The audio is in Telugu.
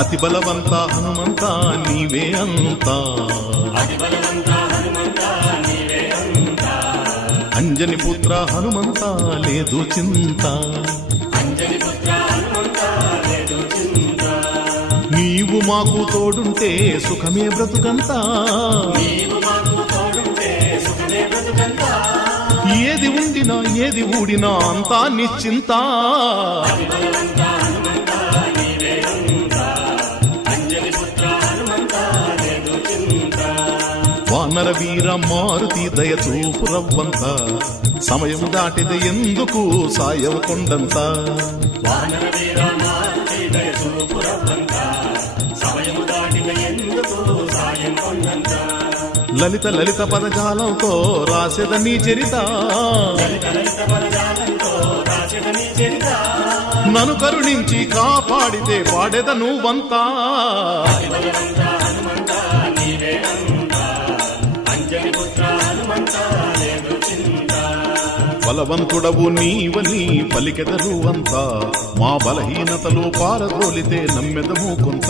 అతి బలవంత హనుమంత నీవే అంతా, అంజని పుత్ర హనుమంత లేదు చింత, నీవు మాకు తోడుంటే సుఖమే బ్రతుకంతా, ఏది ఉండినా ఏది ఊడినా అంతా నిశ్చింత. వానర వీర మారుతి దయ చూపు రవ్వంత, సమయం దాటితే ఎందుకు సాయం కొండంత, లలిత లలిత పదజాలంతో రాసెద నీ చరిత, నన్ను కరుణించి కాపాడితే పాడెద నువ్వంతా. బలవంతుడవు నీవని పలికెదరు అంతా, మా బలహీనతలు పారదోలితే నమ్మెదము కొంత.